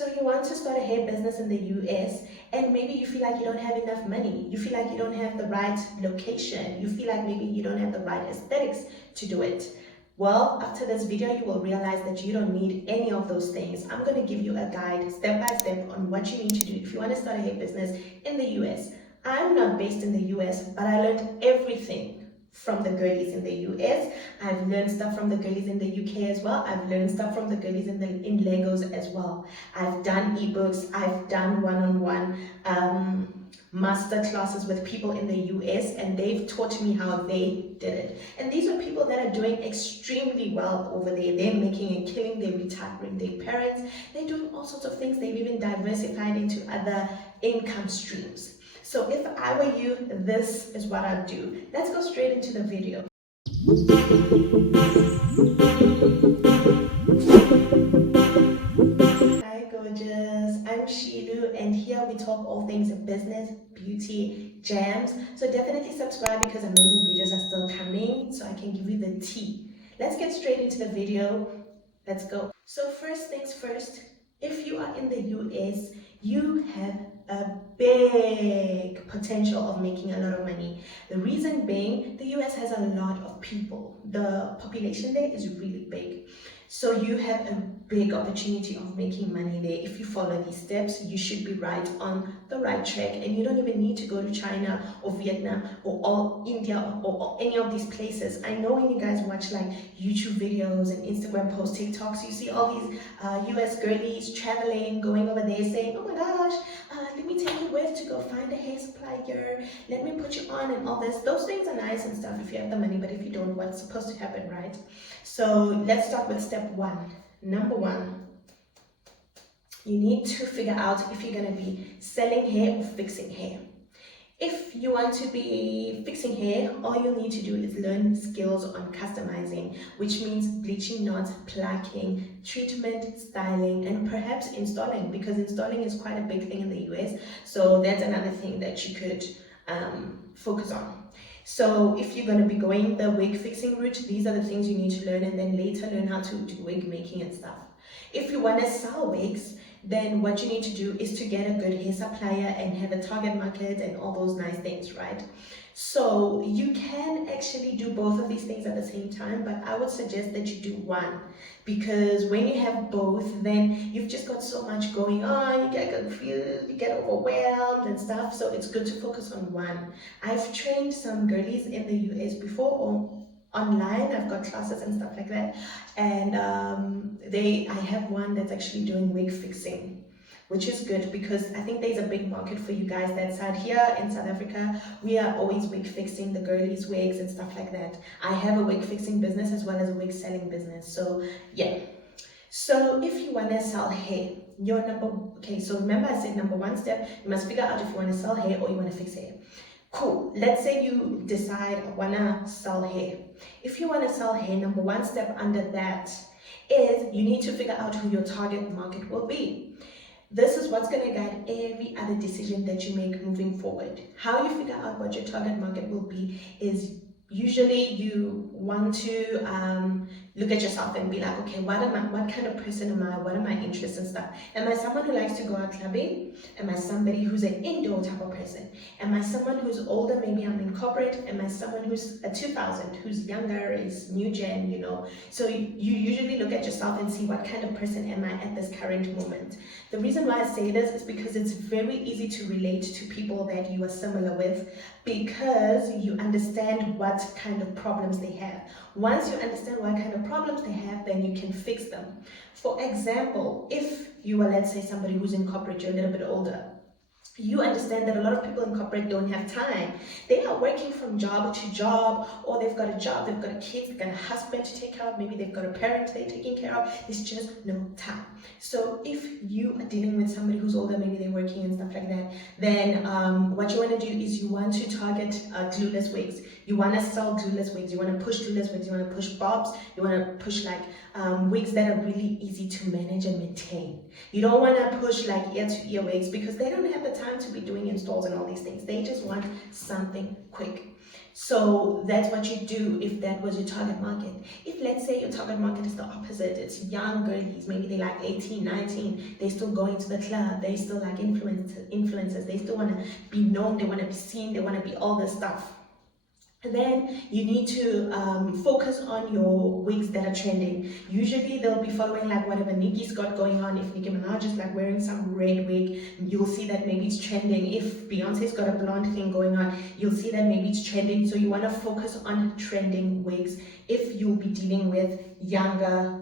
So you want to start a hair business in the US, and maybe you feel like you don't have enough money. You feel like you don't have the right location. You feel like maybe you don't have the right aesthetics to do it. Well, after this video, you will realize that you don't need any of those things. I'm going to give you a guide step by step on what you need to do if you want to start a hair business in the US. I'm not based in the US, but I learned everything from the girlies in the US. I've learned stuff from the girlies in the UK as well. I've learned stuff from the girlies in Legos as well. I've done ebooks. I've done one-on-one master classes with people in the US, and they've taught me how they did it. And these are people that are doing extremely well over there. They're making a killing. They're retiring their parents. They're doing all sorts of things. They've even diversified into other income streams. So if I were you, this is what I'd do. Let's go straight into the video. Hi gorgeous, I'm Shilu, and here we talk all things business, beauty, jams. So definitely subscribe because amazing videos are still coming so I can give you the tea. Let's get straight into the video. Let's go. So first things first, if you are in the US, you have a big potential of making a lot of money. The reason being, the US has a lot of people. The population there is really big. So you have a big opportunity of making money there. If you follow these steps, you should be right on the right track, and you don't even need to go to China or Vietnam or India or any of these places. I know when you guys watch like YouTube videos and Instagram posts, TikToks, you see all these US girlies traveling, going over there saying, oh my gosh, let me take you where to go find a hair supplier, let me put you on and all this. Those things are nice and stuff if you have the money, but if you don't, what's supposed to happen, right? So let's start with step one. Number one, you need to figure out if you're going to be selling hair or fixing hair. If you want to be fixing hair, all you need to do is learn skills on customizing, which means bleaching knots, plucking, treatment, styling, and perhaps installing, because installing is quite a big thing in the US. So that's another thing that you could focus on. So if you're going to be going the wig fixing route, these are the things you need to learn, and then later learn how to do wig making and stuff. If you want to sell wigs, then what you need to do is to get a good hair supplier and have a target market and all those nice things, right? So you can actually do both of these things at the same time, but I would suggest that you do one, because when you have both, then you've just got so much going on, you get confused, you get overwhelmed and stuff. So it's good to focus on one. I've trained some girlies in the US before, or online. I've got classes and stuff like that, and I have one that's actually doing wig fixing, which is good because I think there's a big market for you guys that side. Here in South Africa, we are always wig fixing the girlies wigs and stuff like that. I have a wig fixing business as well as a wig selling business. So yeah. So if you want to sell hair, so remember I said number one step, you must figure out if you want to sell hair or you want to fix hair. Cool. Let's say you decide I wanna sell hair. If you want to sell hair, number one step under that is you need to figure out who your target market will be. This is what's going to guide every other decision that you make moving forward. How you figure out what your target market will be is usually you want to look at yourself and be like, okay, what kind of person am I? What are my interests and stuff? Am I someone who likes to go out clubbing? Am I somebody who's an indoor type of person? Am I someone who's older? Maybe I'm in corporate. Am I someone who's a 2000, who's younger, is new gen, you know? So you usually look at yourself and see what kind of person am I at this current moment. The reason why I say this is because it's very easy to relate to people that you are similar with, because you understand what kind of problems they have. Once you understand what kind of problems they have, then you can fix them. For example, if you are, let's say, somebody who's in corporate, you're a little bit older, you understand that a lot of people in corporate don't have time. They are working from job to job, or they've got a job, they've got a kid, they've got a husband to take care of, maybe they've got a parent they're taking care of. There's just no time. So if you are dealing with somebody who's older, maybe they're working and stuff like that, then what you want to do is you want to target glueless wigs. You want to sell glueless wigs, you want to push glueless wigs, you want to push bobs, you want to push like wigs that are really easy to manage and maintain. You don't want to push like ear-to-ear wigs because they don't have the time to be doing installs and all these things. They just want something quick. So that's what you do if that was your target market. If let's say your target market is the opposite, it's young girlies, maybe they like 18, 19, they still going to the club, they still like influencers, they still want to be known, they want to be seen, they want to be all this stuff. Then you need to focus on your wigs that are trending. Usually they'll be following like whatever Nicki's got going on. If Nicki Minaj is like wearing some red wig, you'll see that maybe it's trending. If Beyonce's got a blonde thing going on, you'll see that maybe it's trending. So you want to focus on trending wigs if you'll be dealing with a younger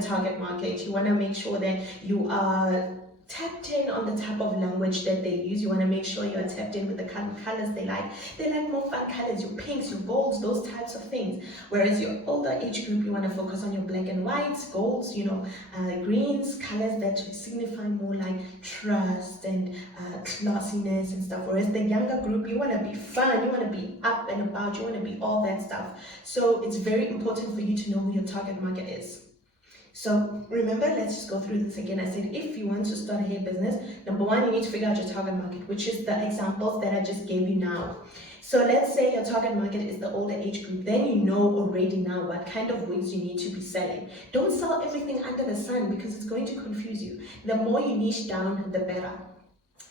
target market. You want to make sure that you are tapped in on the type of language that they use. You want to make sure you're tapped in with the kind of colors they like. They like more fun colors, your pinks, your golds, those types of things. Whereas your older age group, you want to focus on your black and whites, golds, greens, colors that signify more like trust and classiness and stuff. Whereas the younger group, you want to be fun, you want to be up and about, you want to be all that stuff. So it's very important for you to know who your target market is. So remember, let's just go through this again. I said, if you want to start a hair business, number one, you need to figure out your target market, which is the examples that I just gave you now. So let's say your target market is the older age group. Then you know already now what kind of wigs you need to be selling. Don't sell everything under the sun because it's going to confuse you. The more you niche down, the better.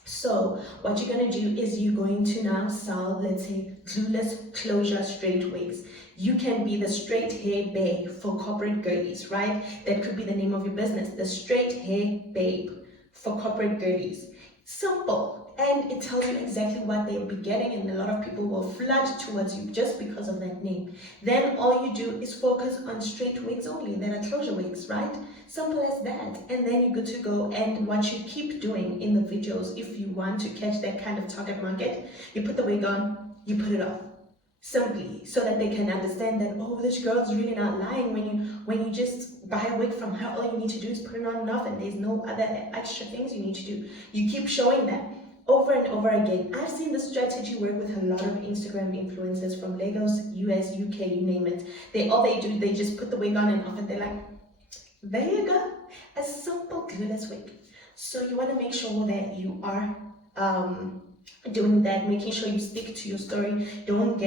So what you're going to do is you're going to now sell, let's say, glueless closure straight wigs. You can be the straight hair babe for corporate girlies, right? That could be the name of your business, the straight hair babe for corporate girlies. Simple. And it tells you exactly what they'll be getting, and a lot of people will flood towards you just because of that name. Then all you do is focus on straight wigs only, that are closure wigs, right? Simple as that. And then you're good to go. And what you keep doing in the videos, if you want to catch that kind of target market, you put the wig on, you put it off. Simply, so that they can understand that, oh, this girl's really not lying. When you just buy a wig from her, all you need to do is put it on and off, and there's no other extra things you need to do. You keep showing that over and over again. I've seen this strategy work with a lot of Instagram influencers from Lagos, US, UK, you name it. They just put the wig on and off, and they're like, there you go, a simple glueless wig. So you want to make sure that you are doing that, making sure you stick to your story. Don't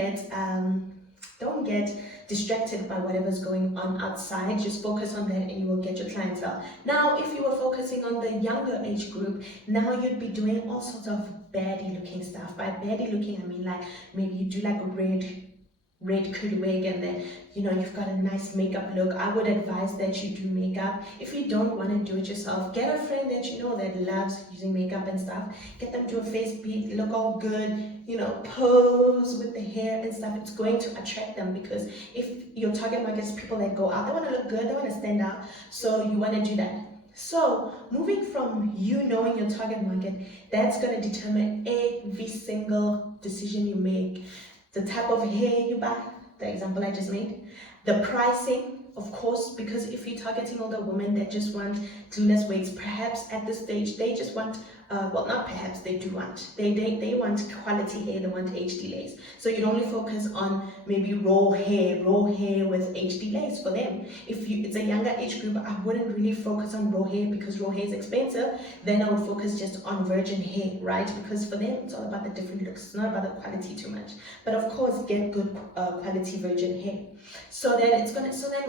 get distracted by whatever's going on outside. Just focus on that and you will get your clientele. Now, if you were focusing on the younger age group, now you'd be doing all sorts of baddie looking stuff. By baddie looking, I mean like maybe you do like a red curly wig, and then you've got a nice makeup look. I would advise that you do makeup. If you don't want to do it yourself, get a friend that you know that loves using makeup and stuff. Get them to a face beat, look all good, pose with the hair and stuff. It's going to attract them, because if your target market is people that go out, they want to look good, they want to stand out, so you want to do that. So moving from you knowing your target market, that's going to determine every single decision you make. The type of hair you buy, the example I just made, the pricing, of course, because if you're targeting older women that just want glueless wigs, perhaps at this stage they just want, not perhaps, they do want, they want quality hair, they want HD lace. So you'd only focus on maybe raw hair with HD lace for them. If it's a younger age group, I wouldn't really focus on raw hair because raw hair is expensive. Then I would focus just on virgin hair, right? Because for them, it's all about the different looks. It's not about the quality too much. But of course, get good quality virgin hair. So then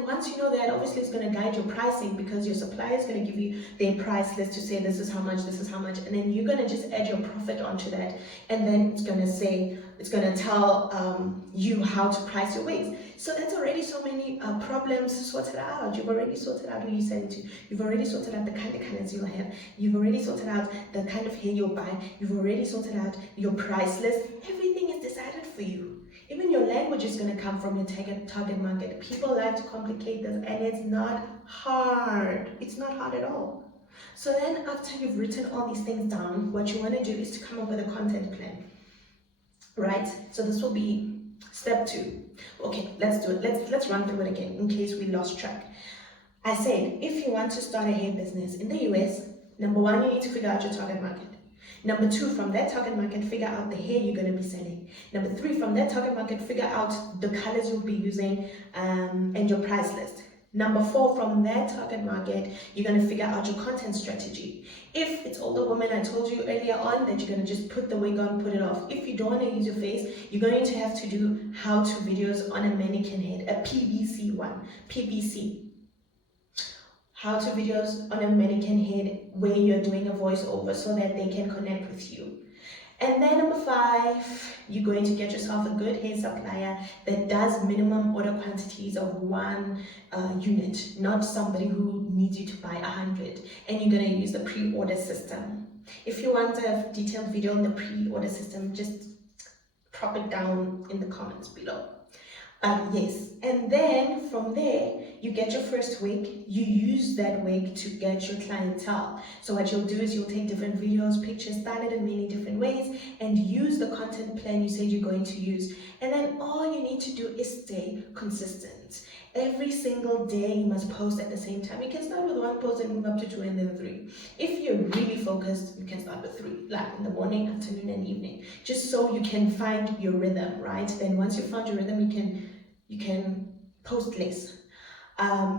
once you know that, obviously it's going to guide your pricing, because your supplier is going to give you their price list to say this is how much, and then you're going to just add your profit onto that, and then it's going to tell you how to price your wigs. So that's already so many problems sorted out. You've already sorted out who you sell it to. You've already sorted out the kind of colors you'll have. You've already sorted out the kind of hair you'll buy. You've already sorted out your price list. Everything is decided for you. Even your language is going to come from your target market. People like to complicate this, and it's not hard. It's not hard at all. So then after you've written all these things down, what you want to do is to come up with a content plan, right? So this will be step 2. Okay, let's do it. Let's run through it again in case we lost track. I said, if you want to start a hair business in the US, number 1, you need to figure out your target market. Number two, from that target market, figure out the hair you're going to be selling. Number three, from that target market, figure out the colors you'll be using and your price list. Number four, from that target market, you're going to figure out your content strategy. If it's older women, I told you earlier on that you're going to just put the wig on, put it off. If you don't want to use your face, you're going to have to do how-to videos on a mannequin head, a PVC one, PVC. How-to videos on a mannequin head where you're doing a voiceover so that they can connect with you. And then number five, you're going to get yourself a good hair supplier that does minimum order quantities of one unit, not somebody who needs you to buy 100. And you're going to use the pre-order system. If you want a detailed video on the pre-order system, just drop it down in the comments below. Yes, and then from there, you get your first wig, you use that wig to get your clientele. So what you'll do is you'll take different videos, pictures, style it in many different ways, and use the content plan you said you're going to use. And then all you need to do is stay consistent. Every single day you must post at the same time. You can start with one post and move up to two and then three. If you're really focused, you can start with three, like in the morning, afternoon, and evening, just so you can find your rhythm, right? Then once you found your rhythm, you can post less.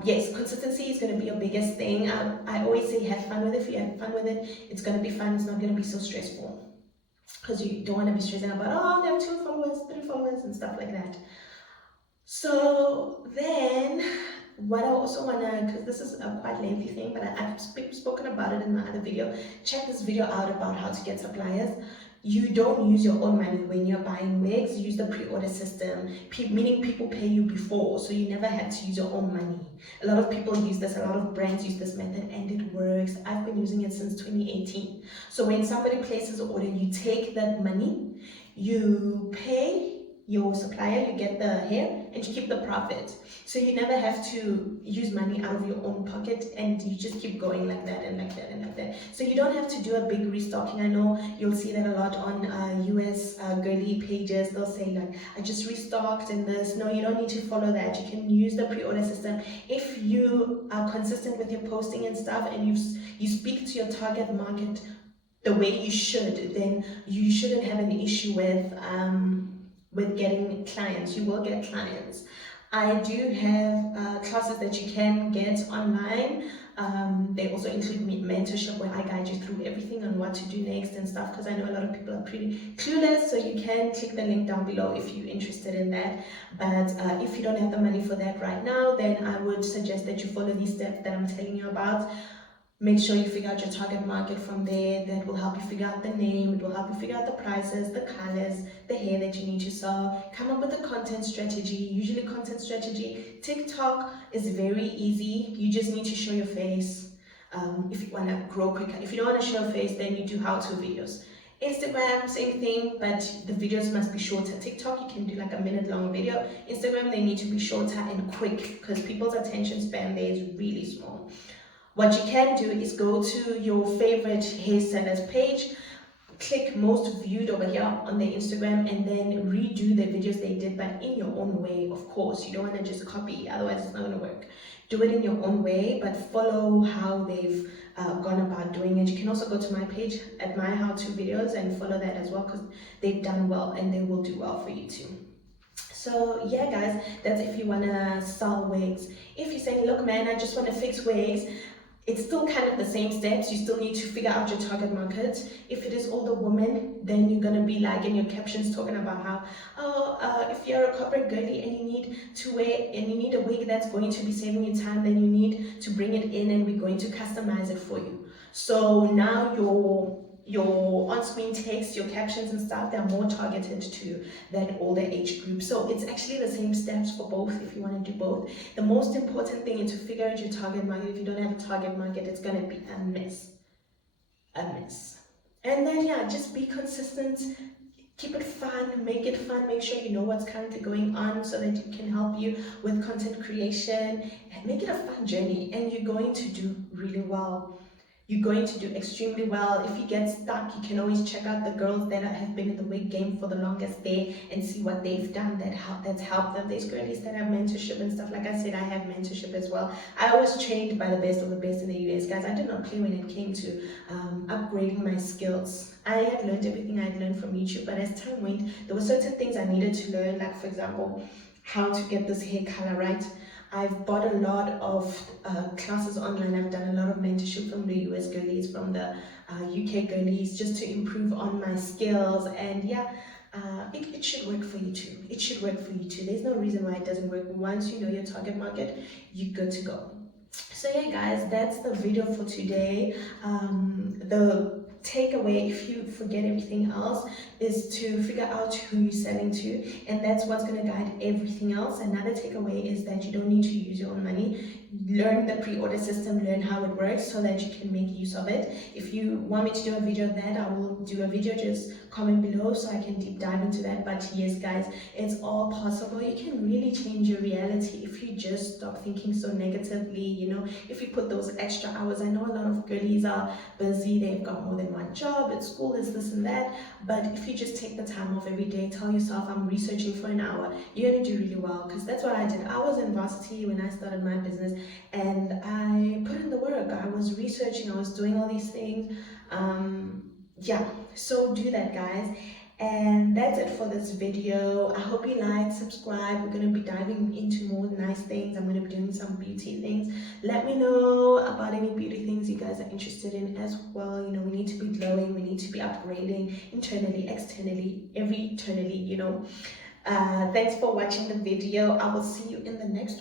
Yes, consistency is going to be your biggest thing. I always say have fun with it. If you have fun with it, it's going to be fun. It's not going to be so stressful, because you don't want to be stressing about, oh, I have 2 followers, 3 followers, and stuff like that. So then what I also want to, because this is a quite lengthy thing, but I've spoken about it in my other video. Check this video out about how to get suppliers. You don't use your own money when you're buying wigs. Use the pre-order system, meaning people pay you before, so you never had to use your own money. A lot of people use this, a lot of brands use this method, and it works. I've been using it since 2018. So when somebody places an order, you take that money, you pay your supplier, you get the hair, and you keep the profit. So you never have to use money out of your own pocket, and you just keep going like that and like that and like that. So you don't have to do a big restocking. I know you'll see that a lot on US girly pages. They'll say like, I just restocked and this. No, you don't need to follow that. You can use the pre-order system. If you are consistent with your posting and stuff, and you speak to your target market the way you should, then you shouldn't have an issue with getting clients. You will get clients. I do have classes that you can get online. They also include mentorship, where I guide you through everything on what to do next and stuff, because I know a lot of people are pretty clueless. So you can click the link down below if you're interested in that. But if you don't have the money for that right now, then I would suggest that you follow these steps that I'm telling you about. Make sure you figure out your target market from there. That will help you figure out the name. It will help you figure out the prices, the colors, the hair that you need to sell. Come up with a content strategy. Usually content strategy, TikTok is very easy. You just need to show your face if you want to grow quicker. If you don't want to show your face, then you do how-to videos. Instagram, same thing, but the videos must be shorter. TikTok, you can do like a minute-long video. Instagram, they need to be shorter and quick, because people's attention span there is really small. What you can do is go to your favorite hair sellers page, click most viewed over here on their Instagram, and then redo the videos they did, but in your own way, of course. You don't want to just copy, otherwise it's not going to work. Do it in your own way, but follow how they've gone about doing it. You can also go to my page at my how-to videos and follow that as well, because they've done well and they will do well for you too. So yeah guys, that's if you want to sell wigs. If you're saying, look man, I just want to fix wigs, it's still kind of the same steps. You still need to figure out your target market. If it is older women, then you're gonna be like in your captions talking about how, if you're a corporate girly and you need to wear, and you need a wig that's going to be saving you time, then you need to bring it in and we're going to customize it for you. So now your on-screen text, your captions and stuff, they're more targeted to that older age group. So it's actually the same steps for both if you want to do both. The most important thing is to figure out your target market. If you don't have a target market, it's going to be a mess. A mess. And then yeah, just be consistent. Keep it fun, make it fun, make sure you know what's currently going on so that it can help you with content creation. Make it a fun journey and you're going to do really well. you're going to do extremely well. If you get stuck, you can always check out the girls that have been in the wig game for the longest day and see what they've done that's helped them. There's girlies that have mentorship and stuff. Like I said, I have mentorship as well. I was trained by the best of the best in the US, guys. I did not play when it came to upgrading my skills. I had learned everything I'd learned from YouTube, but as time went, there were certain things I needed to learn, like for example, how to get this hair color right. I've bought a lot of classes online. I've done a lot of mentorship from the US girlies, from the UK girlies, just to improve on my skills. And yeah, it should work for you too. It should work for you too. There's no reason why it doesn't work. Once you know your target market, you're good to go. So yeah, guys, that's the video for today. The takeaway, if you forget everything else, is to figure out who you're selling to, and that's what's going to guide everything else. Another takeaway is that you don't need to use your own money. Learn the pre-order system, learn how it works so that you can make use of it. If you want me to do a video of that, I will do a video. Just comment below so I can deep dive into that. But yes, guys, it's all possible. You can really change your reality if you just stop thinking so negatively. You know, if you put those extra hours. I know a lot of girlies are busy, they've got more than one job, at school is this and that, but if you just take the time off every day, tell yourself, I'm researching for an hour, you're going to do really well. Because that's what I did. I was in varsity when I started my business, and I put in the work. I was researching, I was doing all these things. Yeah, so do that, guys. And that's it for this video. I hope you like, subscribe. We're going to be diving into more nice things. I'm going to be doing some beauty things. Let me know about any beauty things you guys are interested in as well. You know, we need to be glowing, we need to be upgrading internally, externally, every eternally, you know. Thanks for watching the video. I will see you in the next one.